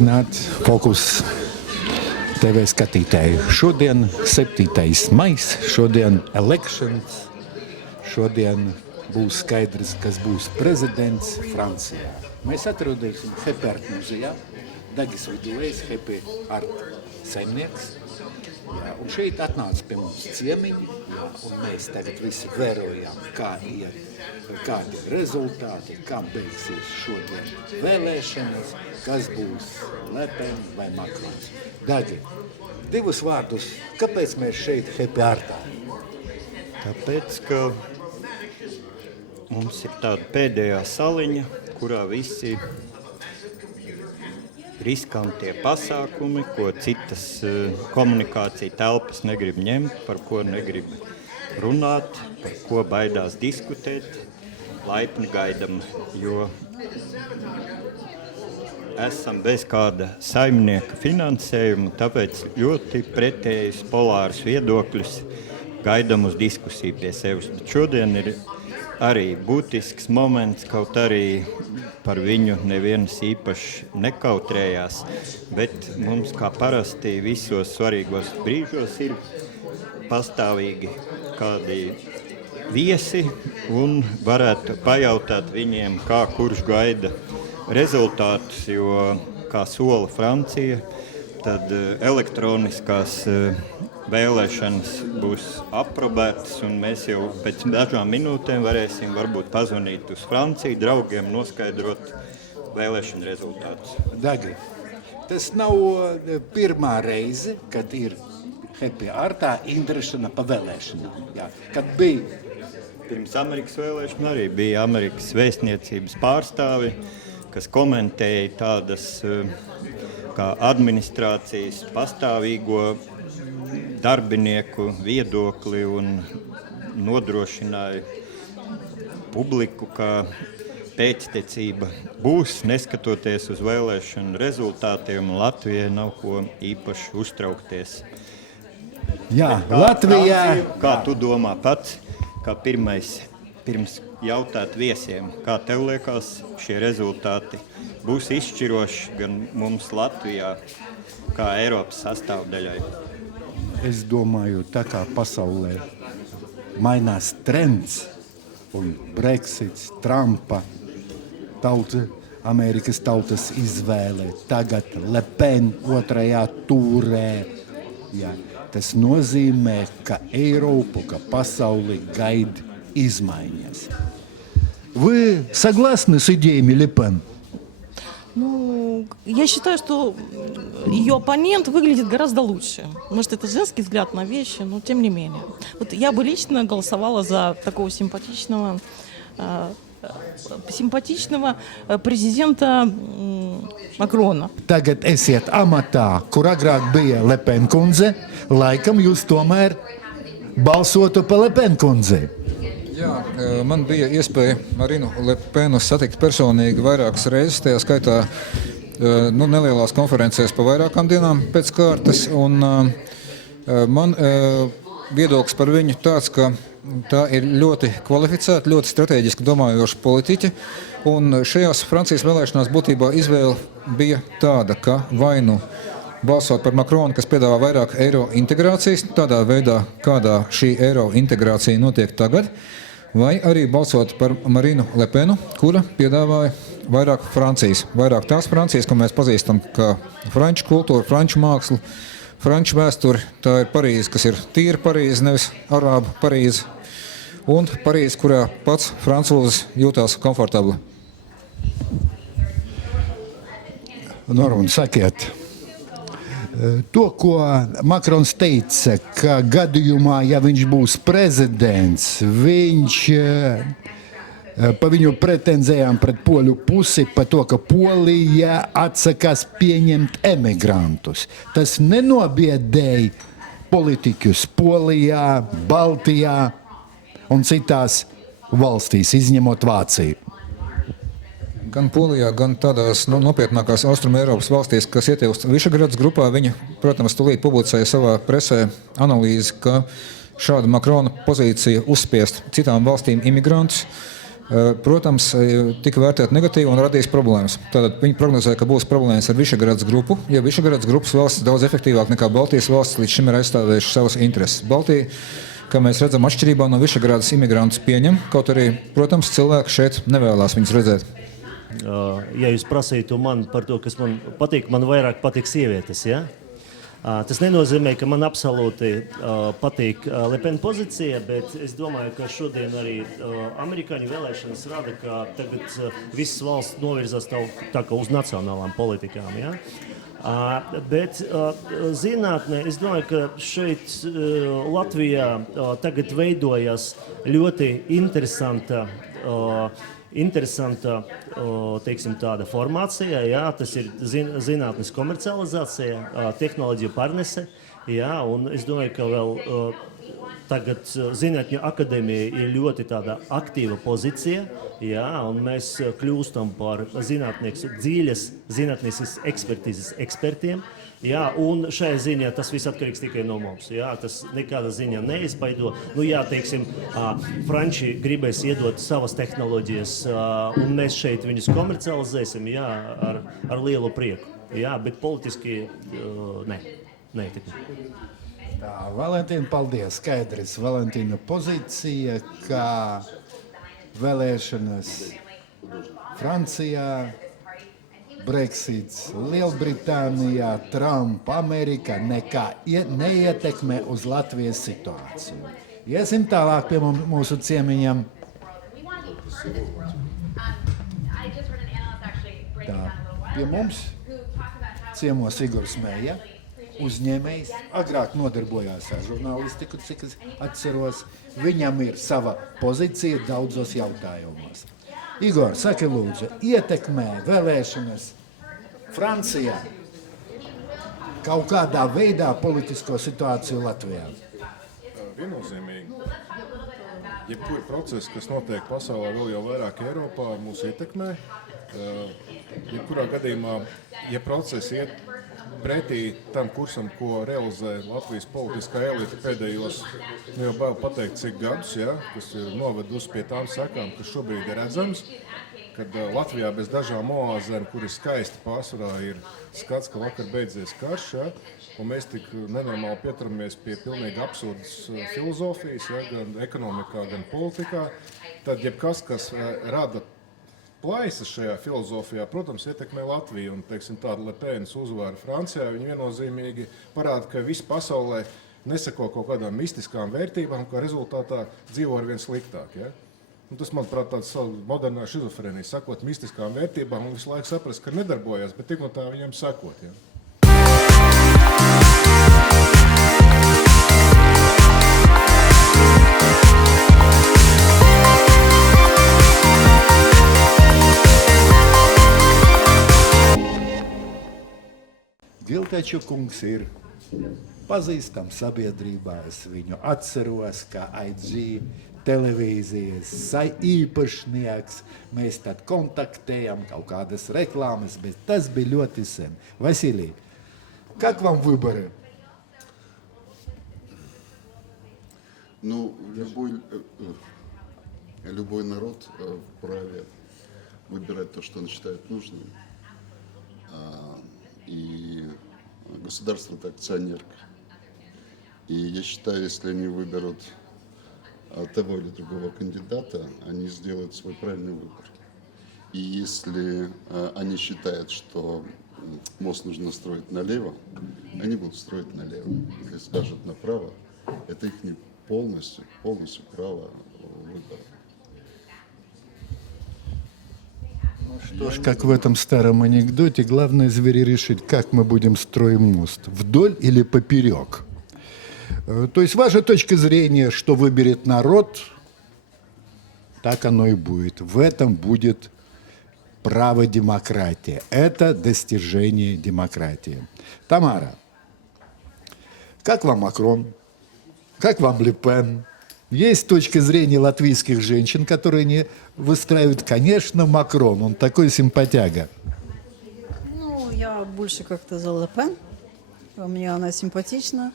Sveicināti Fokus TV skatītāji. Šodien 7. maijs, šodien elections, šodien būs skaidrs, kas būs prezidents Francijā. Mēs atrodamies Happy Art muzejā, Dagis viduvējs, Happy Art saimnieks. Jā, un šeit atnāca pie mums ciemiņi, un mēs tagad visi vērojām, kādi ir rezultāti, kā beigsies šodien vēlēšanas, kas būs Le Pen vai Macrons. Dagi, divus vārdus, kāpēc mēs šeit Happy Artā? Tāpēc, ka mums ir tāda pēdējā saliņa, kurā visi riskantie pasākumi, ko citas komunikācija telpas negrib ņemt, par ko negrib runāt, par ko baidās diskutēt, laipni gaidam, jo esam bez kāda saimnieka finansējuma, tāpēc ļoti pretējus polārus viedokļus gaidam uz diskusiju pie sevis. Bet šodien ir arī būtisks moments, kaut arī par viņu neviens īpaši nekautrējās, bet mums kā parasti visos svarīgos brīžos ir pastāvīgi kādi viesi un varētu pajautāt viņiem, kā kurš gaida rezultātus, jo, kā sola Francija, tad elektroniskās vēlēšanas būs aprobētas, un mēs jau pēc dažām minūtēm varēsim varbūt pazvanīt uz Franciju, draugiem noskaidrot vēlēšanu rezultātus. Dagi, tas nav pirmā reize, kad ir Happy Artā interesana pa vēlēšanām. Jā, kad bija pirms Amerikas vēlēšana arī bija Amerikas vēstniecības pārstāvi, kas komentēja tādas kā administrācijas pastāvīgo darbinieku viedokli un nodrošināja publiku, ka pēctecība būs, neskatoties uz vēlēšanu rezultātiem, un Latvijai nav ko īpaši uztraukties. Jā, Latvijā... Kā tu domā pats, kā pirmais, pirms jautāt viesiem, kā tev liekas šie rezultāti būs izšķiroši gan mums Latvijā, kā Eiropas sastāvdaļai? Es domāju, tā kā pasaulē mainās trends un Brexits, Trumpa, Amerikas tautas izvēle, tagad Le Pen otrajā turē. Jā, tas nozīmē, ka Eiropu, ka pasauli gaida izmaiņas. Вы согласны с идеями Le Pen? Ну, я считаю, что ее оппонент выглядит гораздо лучше. Может, это женский взгляд на вещи, но тем не менее. Вот я бы лично голосовала за такого симпатичного президента Макрона. Tagad esiet amatā, kur agrāk bija Le Pen kundze, laikam jūs tomēr balsotu pa Le Pen kundzei. Jā, man bija iespēja Marinu Le Penu satikt personīgi vairākas reizes, tajā skaitā nelielās konferencēs pa vairākām dienām pēc kārtas. Un man viedoklis par viņu tāds, ka tā ir ļoti kvalificēta, ļoti strateģiski domājoša politiķe. Un šajās Francijas vēlēšanās būtībā izvēle bija tāda, ka vai nu balsot par Macronu, kas piedāvā vairāk eiro integrācijas, tādā veidā, kādā šī eiro integrācija notiek tagad, vai arī balsot par Marinu Le Penu, kura piedāvāja vairāk Francijas, vairāk tās Francijas, ko mēs pazīstam kā franču kultūru, franču mākslu, franču vēsturi. Tā ir Parīze, kas ir tīra Parīze, nevis arābu Parīze, un Parīze, kurā pats francūzis jūtās komfortabli. Norman, sakiet, to, ko Makrons teica, ka gadījumā, ja viņš būs prezidents, viņš pa viņu pretenzējām pret poļu pusi par to, ka Polija atsakās pieņemt emigrantus. Tas nenobiedēja politiķus Polijā, Baltijā un citās valstīs, izņemot Vāciju. Gan Polijā, gan tādās nopietnākās Austrum Eiropas valstīs, kas ietilpst Višegradas grupā, viņa, protams, tūlīt publicēja savā presē analīzi, ka šāda Makrona pozīcija uzspiest citām valstīm imigrantus protams, tika vērtēta negatīvi un radīs problēmas. Tātad viņi prognozēja, ka būs problēmas ar Višegradas grupu, jo Višegradas grupas valstis daudz efektīvāk nekā Baltijas valstis līdz šim ir aizstāvējušas savas intereses. Baltija, kā mēs redzam, atšķirībā no Višegradas imigrantus pieņem, kaut arī, protams, cilvēki šeit nevēlās viņus redzēt. Ja jūs prasītu man par to, kas man patīk, man vairāk patīk sievietes, ja? Tas nenozīmē, ka man absolūti patīk Le Pen pozīcija, bet es domāju, ka šodien arī amerikāņu vēlēšanas rada, ka tagad visas valsts novirzās tā kā uz nacionālām politikām. Ja? Bet zinātnē, es domāju, ka šeit Latvijā tagad veidojas ļoti interesanta teiksim, tāda formācija, jā, tas ir zinātnes komercializācija, tehnoloģiju pārnese, jā, un es domāju, ka vēl tagad Zinātņu akadēmija ir ļoti tāda aktīva pozīcija, jā, un mēs kļūstam par dziļas zinātnes ekspertīzes ekspertiem. Jā, un šajā ziņā tas viss atkarīgs tikai no mums. Jā, tas nekādā ziņā neizbaido. Nu, jā, teiksim, Franči gribēs iedot savas tehnoloģijas, un mēs šeit viņus komercializēsim, jā, ar lielu prieku. Jā, bet politiski nē. Tā, Valentīna, paldies. Skaidrs, Valentīna pozīcija, ka vēlēšanas Francijā, Brexits Lielbritānijā, Trump Amerikā neietekmē uz Latvijas situāciju. Iesim tālāk pie mūsu ciemiņiem. Tā, pie mums ciemos Igors Meja, uzņēmējs, agrāk nodarbojās ar žurnālistiku, cik es atceros. Viņam ir sava pozīcija daudzos jautājumos. Igor, saki lūdzu, ietekmē vēlēšanas Francijā kaut kādā veidā politisko situāciju Latvijā? Viennozīmīgi. Jebkuri procesi, kas notiek pasaulē, vēl jau vairāk Eiropā, mūs ietekmē. Jebkurā gadījumā, ja procesi iet pretī tam kursam, ko realizē Latvijas politiskā elite pēdējos, jau bail pateikt, cik gadus, ja, kas ir novedusi pie tām sekām, kas šobrīd ir redzams, kad Latvijā bez dažām oāzēm, kur ir skaisti pārsvarā, ir skats, ka vakar beidzies karš, ja, un mēs tik nenormāli pieturamies pie pilnīgi absurdas filozofijas, ja, gan ekonomikā, gan politikā, tad jebkas, kas rada plaisas šajā filozofijā, protams, ietekmē Latviju, un, teiksim, tāda Le Penas uzvara Francijā, viņi viennozīmīgi parāda, ka viss pasaulē nesako kaut kādām mistiskām vērtībām, kā rezultātā dzīvo ar vien sliktāk, ja? Un tas, manuprāt, tāds modernā šizofrēnija, sakot mistiskām vērtībām, un visu laiku saprast, ka nedarbojas, bet tik no tā viņiem sakot, ja? Gilteču kungs ir pazīstams sabiedrībā, es viņu atceros, kā IG televīzijas īpašnieks, mēs tad kontaktējam kaut kādas reklāmas, bet tas bija ļoti sen. Vasilij, как вам выборы? Ну, любой народ вправе выбирать то, что он считает нужным. И государство – это акционерка. И я считаю, если они выберут того или другого кандидата, они сделают свой правильный выбор. И если они считают, что мост нужно строить налево, они будут строить налево. Если скажут направо, это их не полностью право выбора. Что ж, как в этом старом анекдоте, главное звери решить, как мы будем строить мост, вдоль или поперек. То есть ваша точка зрения, что выберет народ, так оно и будет. В этом будет право демократии. Это достижение демократии. Тамара, как вам Макрон? Как вам Ле Пен? Есть точка зрения латвийских женщин, которые не выстраивают, конечно, Макрон. Он такой симпатяга. Ну, я больше как-то за Ле Пен. Мне она симпатична.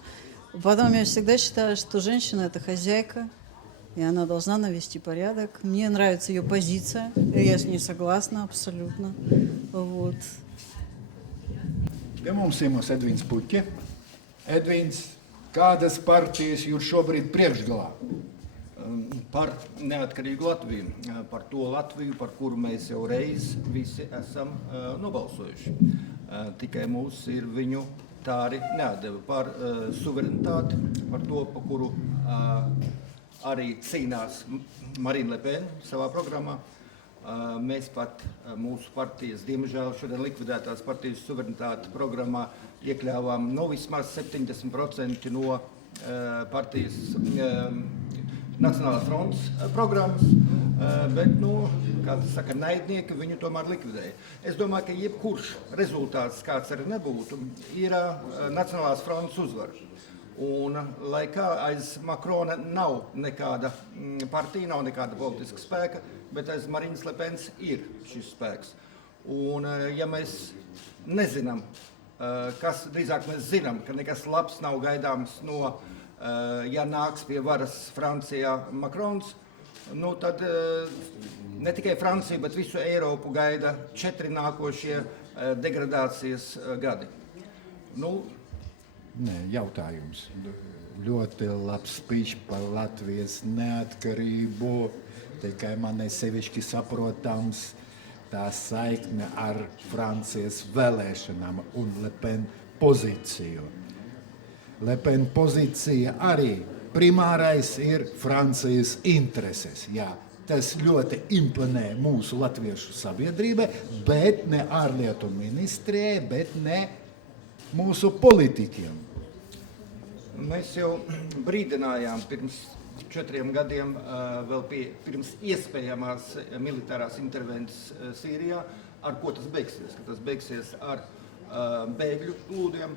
Потом я всегда считаю, что женщина – это хозяйка. и она должна навести порядок. Мне нравится ее позиция, и я с ней согласна абсолютно. Вот. Te mums ir Edvīns Puķe. Edvīns, kādas partijas jūs šobrīd priekšgalā? Par neatkarīgu Latviju, par to Latviju, par kuru mēs jau reiz visi esam nobalsojuši. Tikai mūs ir viņu tā arī neatdeva par suverenitāti, par to, par kuru arī cīnās Marine Le Pen savā programmā. Mēs pat mūsu partijas, diemžēl šodien likvidētās partijas suverenitāte programmā iekļāvām vismaz 70% no partijas Nacionālās frontes programmas, bet, kā tas saka, naidnieki viņu tomēr likvidēja. Es domāju, ka jebkurš rezultāts, kāds arī nebūtu, ir Nacionālās frontes uzvara. Un, lai kā aiz Makrona nav nekāda partija, nav nekāda politiska spēka, bet aiz Marines Le Pens ir šis spēks. Un, ja mēs nezinām, drīzāk mēs zinām, ka nekas labs nav gaidāms no ja nāks pie varas Francijā Makrons, tad ne tikai Francija, bet visu Eiropu gaida 4 nākošie degradācijas gadi. Nē, jautājums. Ļoti labs speech par Latvijas neatkarību, tikai man sevišķi saprotams tā saikne ar Francijas vēlēšanām un Le Pen pozīciju. Le Pen pozīcija arī primārais ir Francijas intereses. Jā, tas ļoti imponē mūsu latviešu sabiedrībai, bet ne ārlietu ministrijai, bet ne mūsu politikiem. Mēs jau brīdinājām pirms 4 gadiem, vēl pirms iespējamās militārās intervences Sīrijā, ar ko tas beigsies. Ka tas beigsies ar bēgļu plūdiem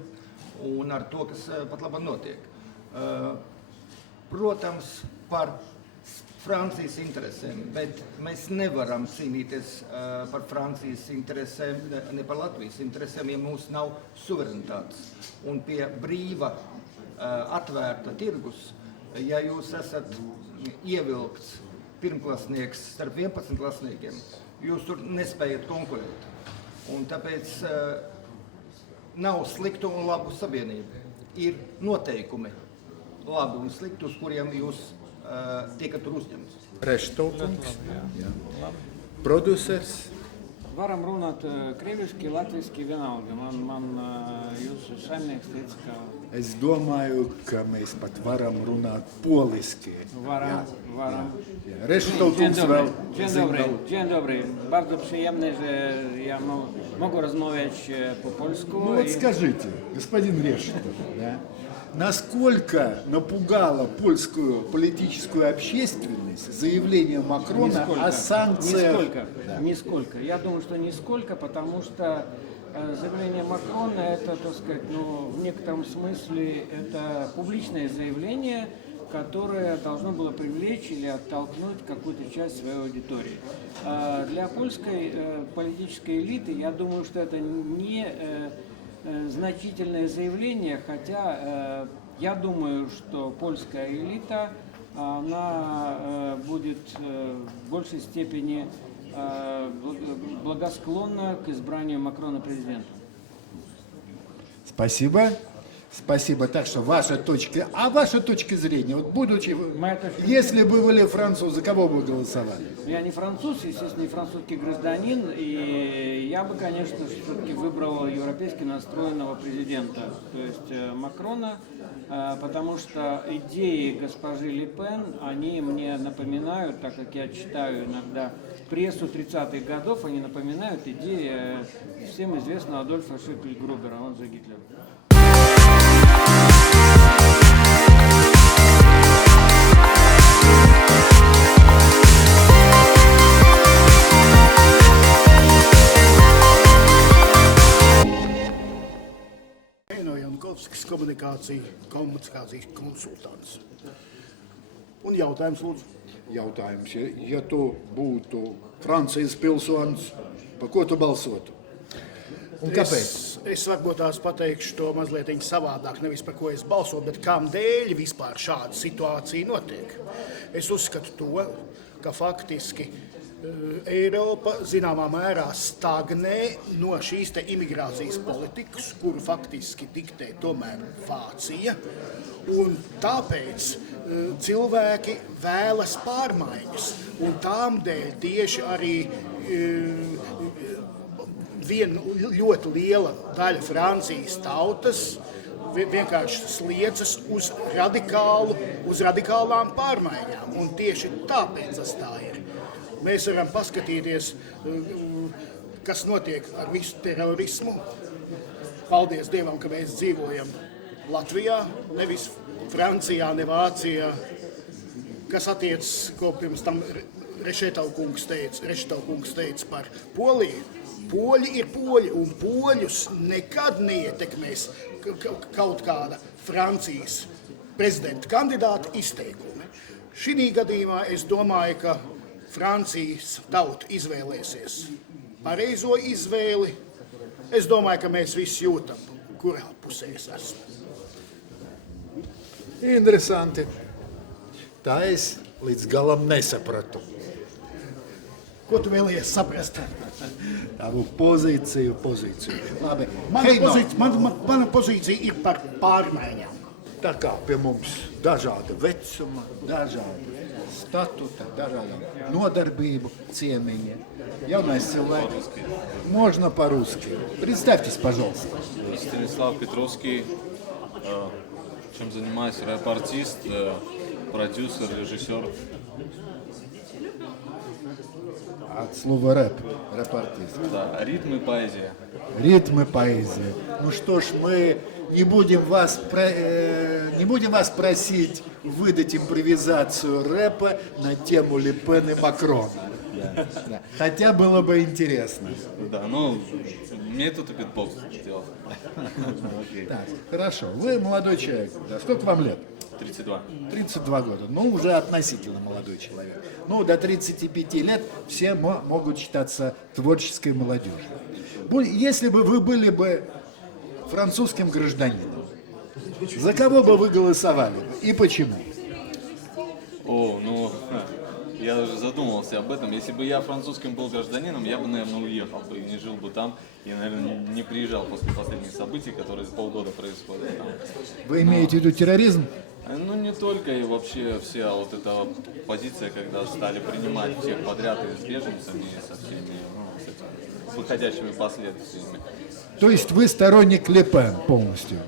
un ar to, kas pat labāk notiek. Protams, par Francijas interesēm, bet mēs nevaram cīnīties par Francijas interesēm, ne par Latvijas interesēm, ja mums nav suverenitātes. Un pie brīva, atvērta tirgus, ja jūs esat ievilkts pirmklasnieks starp 11 klasniekiem, jūs tur nespējat konkurēt. Un tāpēc nav sliktu un labu savienību. Ir noteikumi labi un slikti, uz kuriem jūs tiekat tur uzņemts. Reštolkungs, producers. Varam runāt krieviski, latviski vienalga. Man jūsu saimnieks teica, ka... Es domāju, ka mēs pat varam runāt poliski. Varam. Reštolkungs vēl. Dzień dobry. Bardzo przyjemne, że ja mogу размовлять по-польsku. Ну вот скажите, господин Рештов, да, насколько напугало польскую политическую общественность заявление Макрона о санкциях? Нисколько. Я думаю, что нисколько, потому что заявление Макрона это, так сказать, в некотором смысле это публичное заявление, которое должно было привлечь или оттолкнуть какую-то часть своей аудитории. Для польской политической элиты, я думаю, что это не значительное заявление, хотя я думаю, что польская элита, она будет в большей степени благосклонна к избранию Макрона президентом. Спасибо. Спасибо. Так что ваша точка зрения, вот будучи, если бы вы были француз, за кого бы голосовали? Я не француз, естественно, не французский гражданин, и я бы, конечно, все-таки выбрал европейски настроенного президента, то есть Макрона, потому что идеи госпожи Ле Пен, они мне напоминают, так как я читаю иногда прессу 30-х годов, они напоминают идеи всем известного Адольфа Шикль-Грубера, он же Гитлер. Komunikācijas konsultants. Un jautājums, lūdzu. Jautājums, ja tu būtu Francijas pilsonis, par ko tu balsotu? Un kāpēc? Es varbūt tās pateikšu to mazliet savādāk, nevis par ko es balsoju, bet kādēļ vispār šāda situācija notiek. Es uzskatu to, ka faktiski Eiropa zināmā mērā stagnē no šīs te imigrācijas politikas, kuru faktiski diktē tomēr Vācija, un tāpēc cilvēki vēlas pārmaiņas, un tām dēļ tieši arī viena ļoti liela daļa Francijas tautas vienkārši sliecas uz radikālām pārmaiņām, un tieši tāpēc tas tā ir. Mēs varam paskatīties, kas notiek ar visu terorismu. Paldies Dievam, ka mēs dzīvojam Latvijā, nevis Francijā, ne Vācijā. Kas attiecas, ko pirms tam Rešetau kungs teica par Poliju. Poļi ir poļi, un poļus nekad neietekmēs kaut kāda Francijas prezidenta kandidāta izteikumi. Šī gadījumā es domāju, ka Francijas tauta izvēlēsies pareizo izvēli. Es domāju, ka mēs visi jūtam, kurā pusē es esmu. Interesanti. Tā es līdz galam nesapratu. Ko tu vēlies saprast? Tavu pozīciju. Labi. Mana pozīcija ir par pārmaiņām. Tā kā pie mums dažāda vecuma, dažāda statuta, dažāda nodarbību ciemiņi. Jaunais cilvēks. Можно по-русски. Представьтесь, пожалуйста. Станислав Петровский. Чем занимаюсь? Рэп-артист, продюсер, режиссер. От слова рэп, рэп-артист. Да, ритм и поэзия. Ритм и поэзия. Ну что ж, мы не будем вас просить выдать импровизацию рэпа на тему Ле Пен и Макрона. Да. Хотя было бы интересно. Да, ну, мне тут и битбокс делать. Так, хорошо. Вы молодой человек. Да. Сколько вам лет? 32. 32 года. Ну, уже относительно молодой человек. Ну, до 35 лет все могут считаться творческой молодежью. Если бы вы были бы французским гражданином, за кого бы вы голосовали и почему? О, ну, я уже задумывался об этом. Если бы я французским был гражданином, я бы, наверное, уехал бы и не жил бы там. И, наверное, не приезжал после последних событий, которые полгода происходят там. Вы имеете в виду терроризм? Ну, не только, и вообще вся вот эта позиция, когда стали принимать всех подряд и с беженцами, и со всеми, с этими выходящими последствиями. То есть вы сторонник Ле Пен полностью?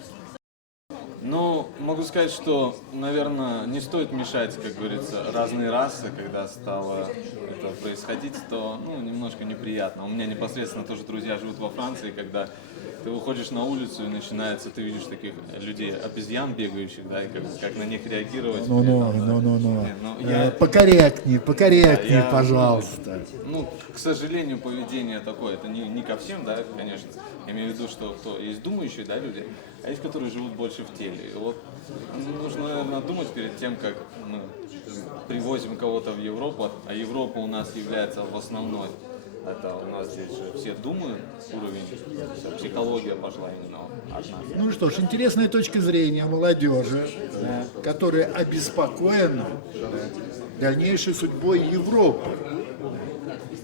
Ну, могу сказать, что, наверное, не стоит мешать, как говорится, разные расы, когда стало это происходить, то, немножко неприятно. У меня непосредственно тоже друзья живут во Франции, когда ты выходишь на улицу и начинается, ты видишь таких людей, обезьян бегающих, да, и как на них реагировать. Покорректнее, пожалуйста. Ну, к сожалению, поведение такое, это не ко всем, да, конечно. Я имею в виду, что есть думающие, да, люди, а есть, которые живут больше в теле. И вот нужно, наверное, думать перед тем, как мы привозим кого-то в Европу, а Европа у нас является в основной. Это у нас здесь же все думают, уровень, вся психология пошла именно от нас. Ну что ж, интересная точка зрения молодежи, которая обеспокоена дальнейшей судьбой Европы.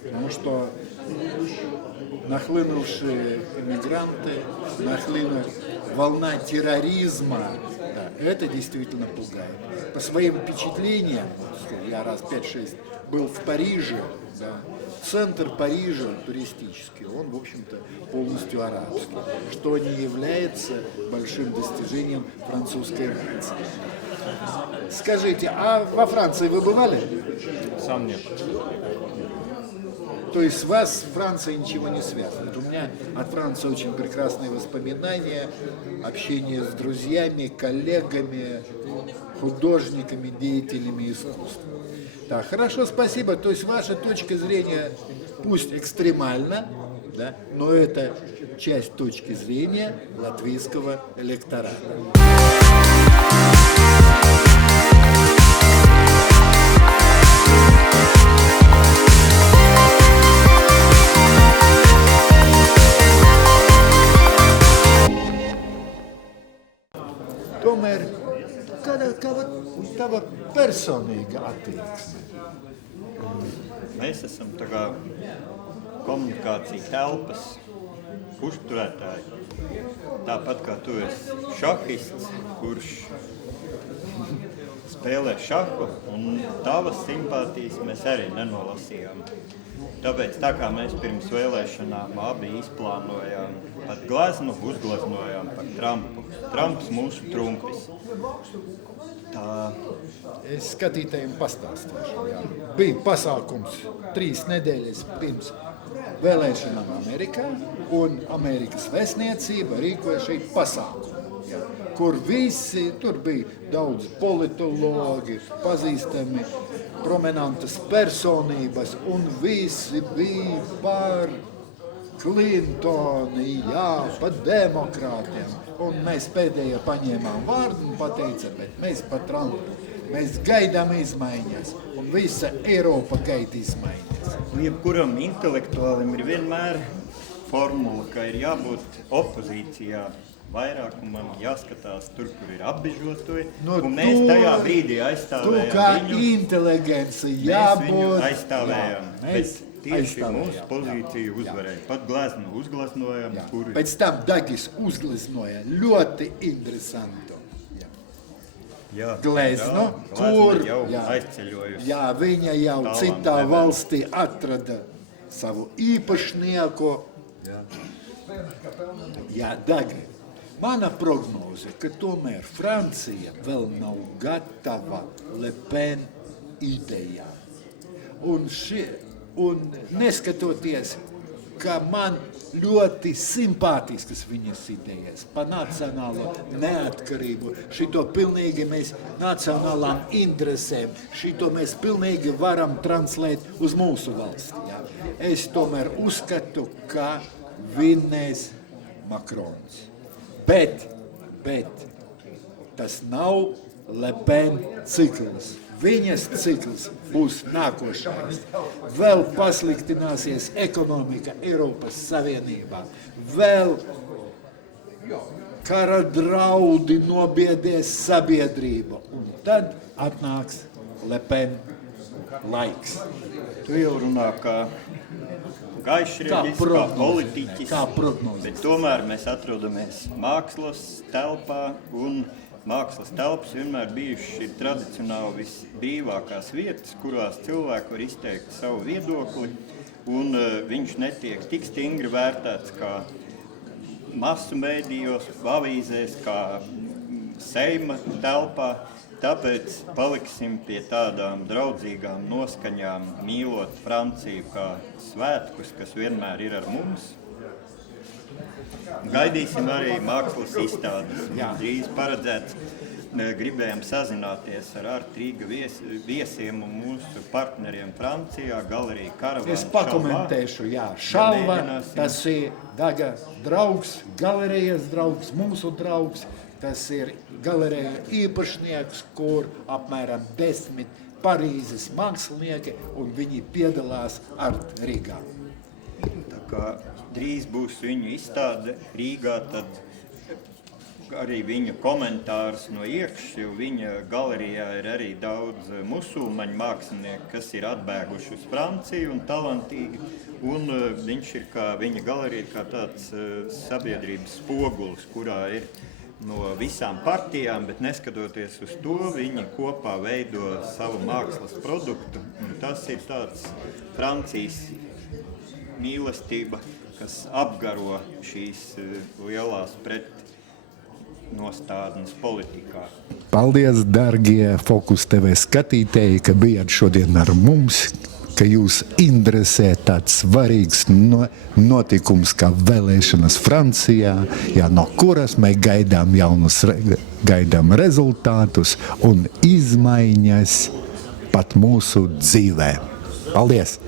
Потому что нахлынувшие иммигранты, волна терроризма, это действительно пугает. По своим впечатлениям, я раз 5-6 был в Париже, центр Парижа туристический, он, в общем-то, полностью арабский, что не является большим достижением французской нации. Скажите, а во Франции вы бывали? Сам нет. То есть с вас Франция ничего не связывает. У меня от Франции очень прекрасные воспоминания, общение с друзьями, коллегами, художниками, деятелями искусства. Так, хорошо, спасибо. То есть ваша точка зрения, пусть экстремальна, да, но это часть точки зрения латвийского электората. tomēr kāda tava personīga attieksme? Mēs esam tā kā komunikācija telpas uzturētāji. Tāpat kā tu esi šahists, kurš spēlē šahu, un tavas simpātijas mēs arī nenolasījām. Tāpēc tā kā mēs pirms vēlēšanām abi izplānojām pat gleznu, uzgleznojām par Trumpu. Trumps mūsu trumpis. Tā Es skatītājiem pastāstīšu. Jā. Bija pasākums 3 nedēļas pirms vēlēšanām Amerikā, un Amerikas vēstniecība rīkoja šeit pasākumu, jā, kur visi, tur bija daudz politologi, pazīstami, prominentas personības, un visi bija par Clintoni, jā, par demokrātiem. Un mēs pēdējā paņēmām vārdu un pateica, bet mēs par Trumpu. Mēs gaidām izmaiņas, un visa Eiropa gaida izmaiņas. jebkuram intelektuālim ir vienmēr formula, ka ir jābūt opozīcijā. Vairākumam jāskatās tur, kur ir apbežotoji, un mēs tajā brīdī aizstāvējām Tu kā viņu. inteligenci Mēs jābūt. viņu aizstāvējām, Jā, bet mēs tieši aizstāvējām, mūsu pozīciju uzvarēja. Pat gleznu uzgleznojām, kur Pēc tam Dagis uzgleznoja ļoti interesantu gleznu, kur jā, viņa jau citā valstī atrada savu īpašnieku. Jā, Dagi, mana prognoze, ka tomēr Francija vēl nav gatava Le Pen idejām. Un neskatoties, ka man ļoti simpātiskas viņas idejas par nacionālo neatkarību, šito pilnīgi mēs nacionālām interesēm, šito mēs pilnīgi varam translēt uz mūsu valsti. Jā. Es tomēr uzskatu, ka vinnēs Makrons. Bet tas nav Le Pen cikls. Viņas cikls būs nākošais. Vēl pasliktināsies ekonomika Eiropas Savienībā. Vēl kara draudi nobiedēs sabiedrību. Un tad atnāks Le Pen laiks. Tu jau runā kā gaišreģis, kā politiķis, bet tomēr mēs atrodamies mākslas telpā, un mākslas telpas vienmēr bijušas tradicionāli visbrīvākās vietas, kurās cilvēki var izteikt savu viedokli, un viņš netiek tik stingri vērtēts kā masu mēdījos, avīzēs, kā Seima telpā. Tāpēc paliksim pie tādām draudzīgām noskaņām, mīlot Franciju kā svētkus, kas vienmēr ir ar mums. Gaidīsim arī mākslas izstādes. Drīz paredzēts, gribējām sazināties ar Art Rīga viesiem un mūsu partneriem Francijā, galerija Karavāna. Es pakomentēšu, jā, Šalva, tas ir Daga draugs, galerijas draugs, mūsu draugs. Tas ir galerija īpašnieks, kur apmēram 10 Parīzes mākslinieki, un viņi piedalās Art Rīgā. Tā kā drīz būs viņu izstāde Rīgā, tad arī viņa komentārus no iekšas, jo viņa galerijā ir arī daudz musulmaņu mākslinieku, kas ir atbēguši uz Franciju un talantīgi, un viņš ir kā, viņa galerija ir kā tāds sabiedrības spogulis, kurā ir no visām partijām, bet neskatoties uz to, viņi kopā veido savu mākslas produktu. Un tas ir tāds Francijas mīlestība, kas apgaro šīs lielās pretnostādnes politikā. Paldies, dargie Fokus TV skatītāji, ka bijāt šodien ar mums, ka jūs interesē tāds svarīgs notikums kā vēlēšanas Francijā, jā, no kuras mēs gaidām rezultātus un izmaiņas pat mūsu dzīvē. Paldies!